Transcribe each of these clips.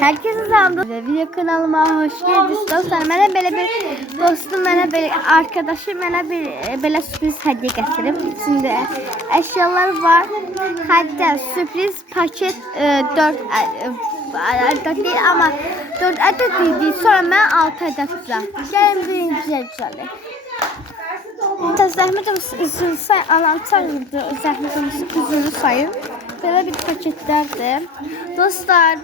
Herkese selam. Video kanalıma hoş geldiniz dostlar. Mənə belə bir dostum, mənə bir arkadaşım mənə bir belə sürpriz hədiyyə gətirib. İçində əşyalar var. Hatta sürpriz paket 4 adet değil ama 4 adet değil. Sonra mən 6 adet tutacağım. Gəlin birinciyə güzəlik. Zəhmət olsun say anahtardır. Zəhmət olsun üzünü sayın. Böyle bir paketlerdi. Dostlar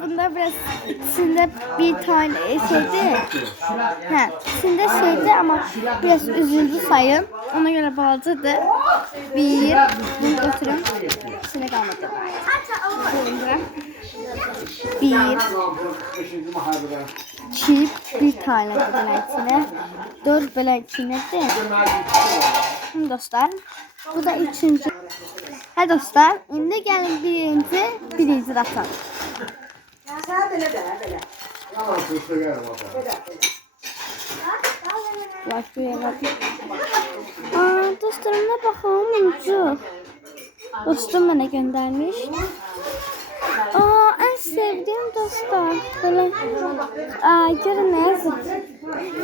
bunda biraz içinde bir tane şeydi. İçinde şeydi ama biraz üzüldü sayın. Ona göre balacadı. Bunu götürün. İçine kalmadı. Bir tane böyle içine. 4 böyle içine de. Şimdi dostlar. Bu da üçüncü. Hadi dostlar, indi gelin birinci ratan. Dostlarımla bakalım ucu. Dostum bana göndermiş. En sevdiğim dostlar. Böyle. Görün ne yazık.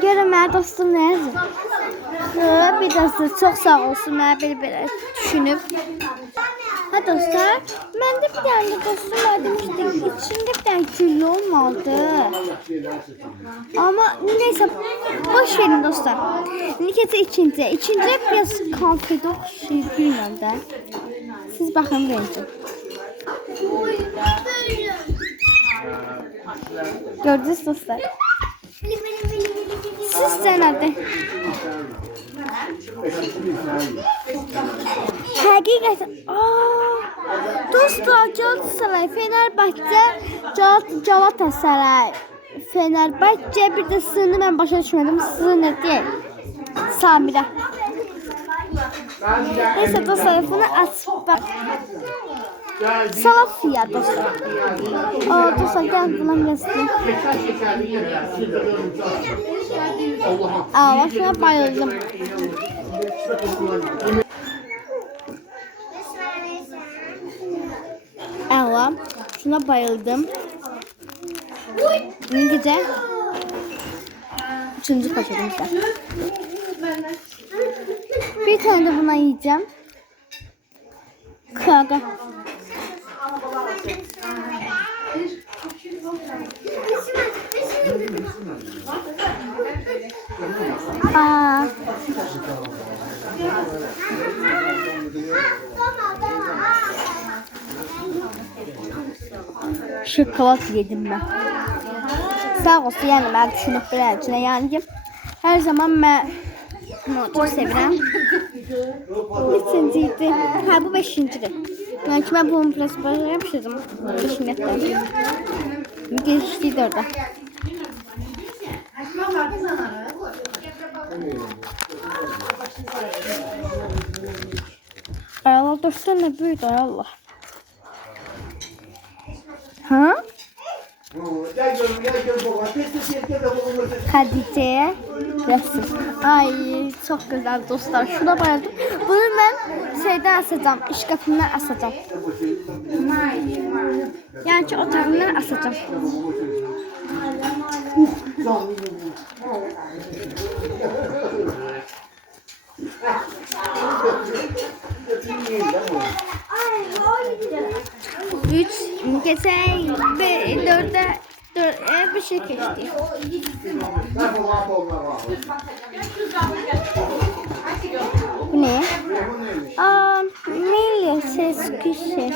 Görün ben dostum ne yazık. Bir de çok sağ olsun ben böyle düşünüp. Ha dostlar, ben de bir tane dostum var demiştim. İçinde bir tane gül olmadı. Ama neyse, boş verin dostlar. Niketi ikinci. İkinci biraz konfeti okşuyor gülmemde. Siz bakın bence. Gördünüz dostlar. Sizce nerede? Hakikaten. Dostlar, Galatasaray, Fenerbahçe, Galatasaray, Fenerbahçe bir de sınırını ben başa düşmedim. Sınır ne değil. Samira. Neyse dostlar, bunu açıp bak. Salaf ya dostlar. Dostlar gel buna göstereyim. Bak şuna bayıldım. Şuna bayıldım. Ne güzel. Üçüncü paketimizde. Bir tane de buna yiyeceğim. Kaga. Şokolat yedim ben. Sağ olsun yani ben düşünüp böyle yani her zaman ben bunu çok seviyorum. Üçüncüydü. Bu beşincidir. Yani ben bunu biraz böyle yapıştırdım. Beşinci. Geçtiydi orada. Ay Allah dostlar ne büyüdü ay Allah. Ha? Hadice resim. Ay çok güzel dostlar. Şuna bayıldım. Bunu ben şeyden asacağım. İş kapımdan asacağım. Yani ki otağımdan asacağım. Geçen 4'e bir şey geçti. Bu ne? Milli ses kişi.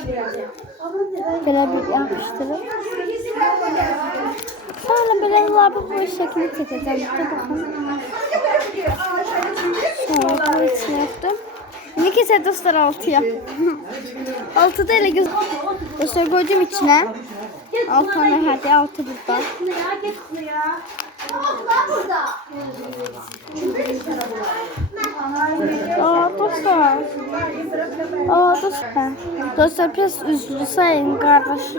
Böyle bir yapıştırıp. Sonra böyle bu şekilde çekeceğim. Bakın. Sonra bu içine yaptım. Ne keser dostlar 6'ya. 6'da ile göz. Dostlar koydum içine. 6 tane hadi 6 burada. Dostlar. Dostlar biraz üzüldü sayın kardeşi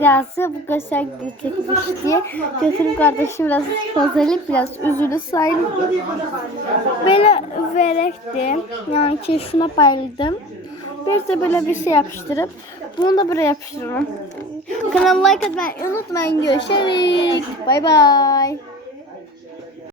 yazı bu kadar götürmüş diye. Götürüp kardeşim biraz fazlalık biraz üzüldü sayın. Böyle verekti. Yani ki şuna bayıldım. Bir de böyle bir şey yapıştırıp bunu da buraya yapıştırırım. Kanala like atmayı unutmayın. Görüşürüz. Bay bay.